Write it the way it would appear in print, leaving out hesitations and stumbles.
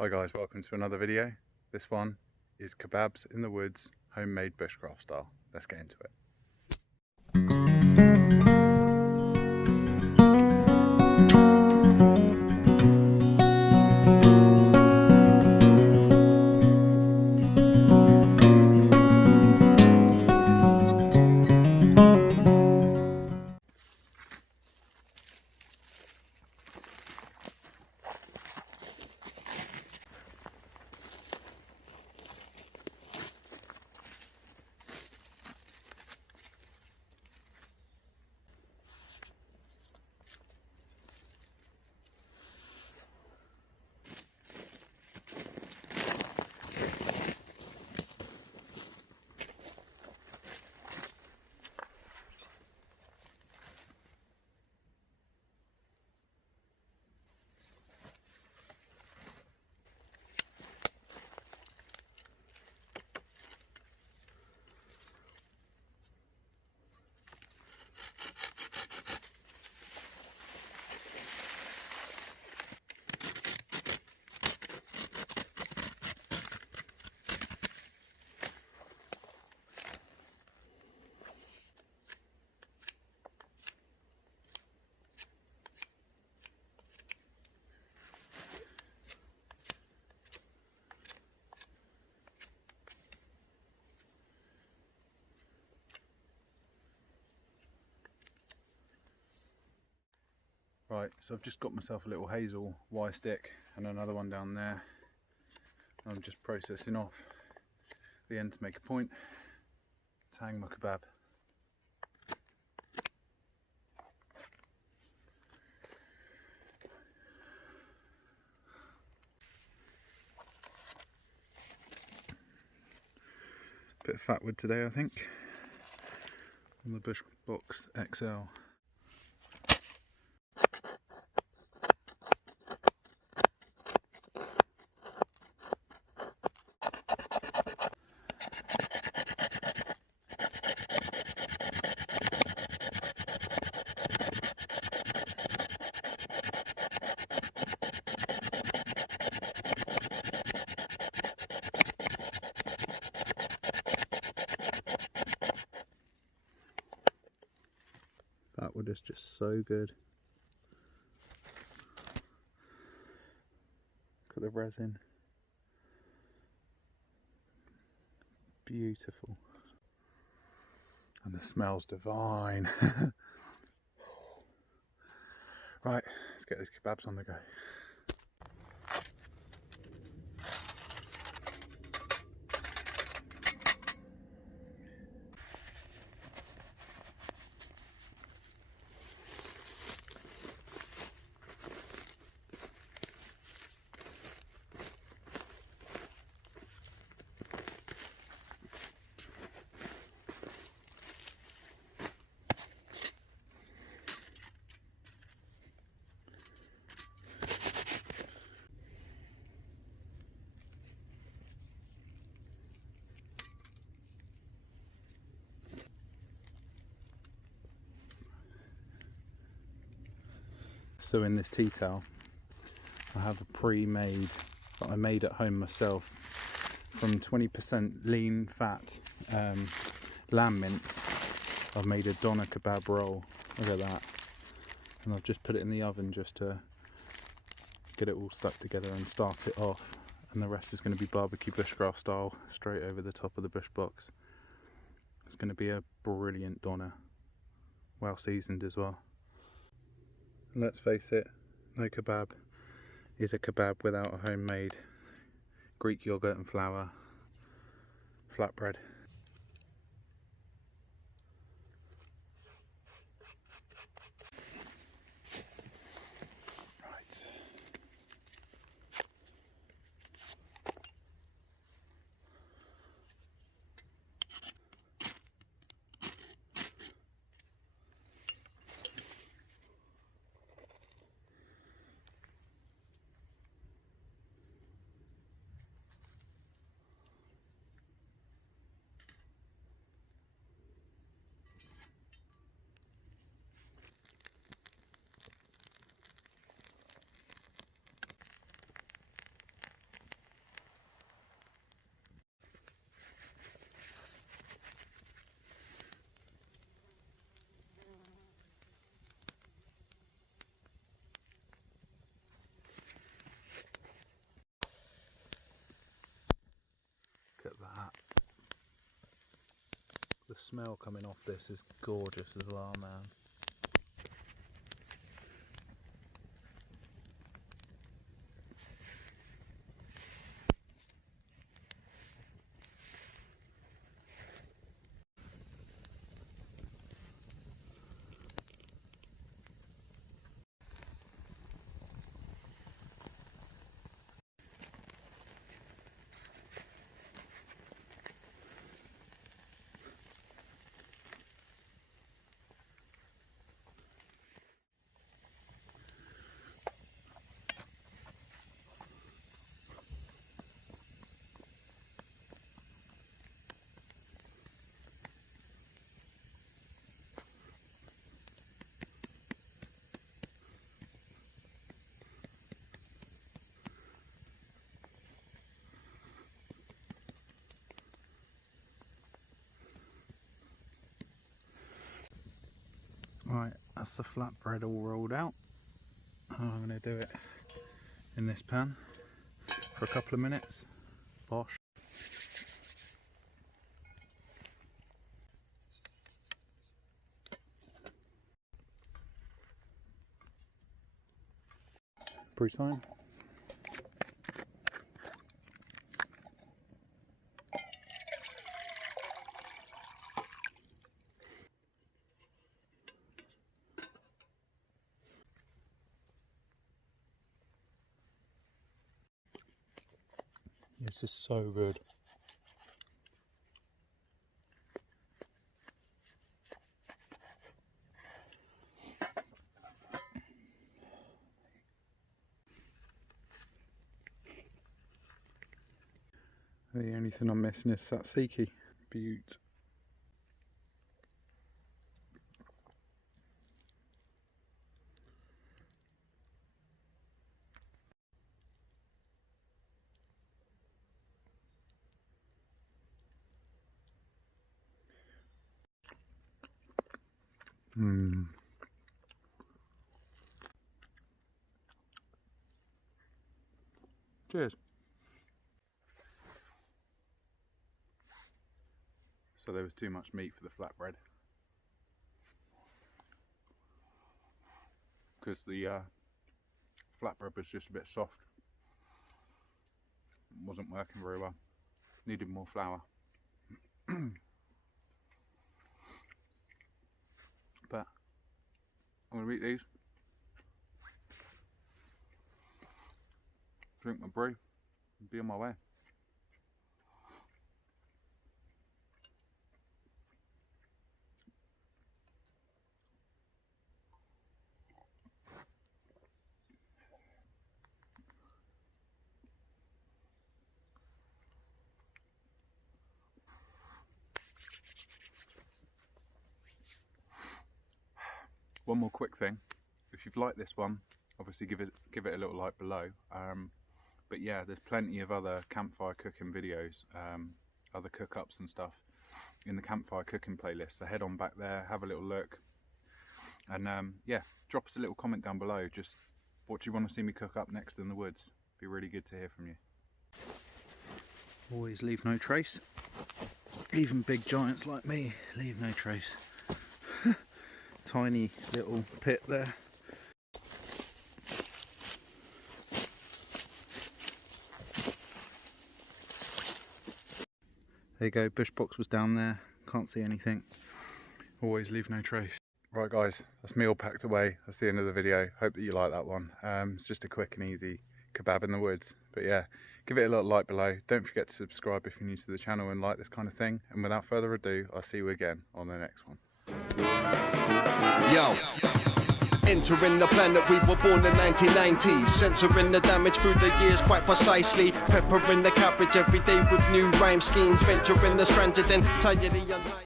Hi guys, welcome to another video. This one is kebabs in the woods, homemade bushcraft style. Let's get into it. Right, so I've just got myself a little hazel wire stick and another one down there. I'm just processing off the end to make a point to hang my kebab. Bit of fat wood today, I think, on the Bushbox XL. That wood is just so good. Look at the resin. Beautiful. And the smell's divine. Right, let's get these kebabs on the go. So in this tea towel, I have a pre-made that I made at home myself from 20% lean fat lamb mince. I've made a doner kebab roll. Look at that, and I've just put it in the oven just to get it all stuck together and start it off. And the rest is going to be barbecue bushcraft style, straight over the top of the bush box. It's going to be a brilliant doner, well seasoned as well. And let's face it, no kebab is a kebab without a homemade Greek yogurt and flour flatbread. Right. at that. The smell coming off this is gorgeous as well, man. Right, that's the flatbread all rolled out. I'm going to do it in this pan for a couple of minutes. Bosh. Brew time. This is so good. The only thing I'm missing is tzatziki. Beaut. Cheers. So there was too much meat for the flatbread because the flatbread was just a bit soft. Wasn't working very well. Needed more flour. But I'm going to eat these, drink my brew, and be on my way. One more quick thing, if you've liked this one, obviously give it a little like below. But yeah, there's plenty of other campfire cooking videos, other cook-ups and stuff in the campfire cooking playlist. So head on back there, have a little look, and yeah, drop us a little comment down below. Just what do you want to see me cook up next in the woods? Be really good to hear from you. Always leave no trace. Even big giants like me leave no trace. Tiny little pit there. There you go, Bushbox was down there, can't see anything. Always leave no trace. Right guys, that's me all packed away. That's the end of the video. Hope that you like that one. It's just a quick and easy kebab in the woods. But yeah, give it a little like below. Don't forget to subscribe if you're new to the channel and like this kind of thing. And without further ado, I'll see you again on the next one. Yo, entering the planet, we were born in 1990. Censoring the damage through the years quite precisely. Peppering the cabbage every day with new rhyme schemes. Venturing the stranded and tired of your life.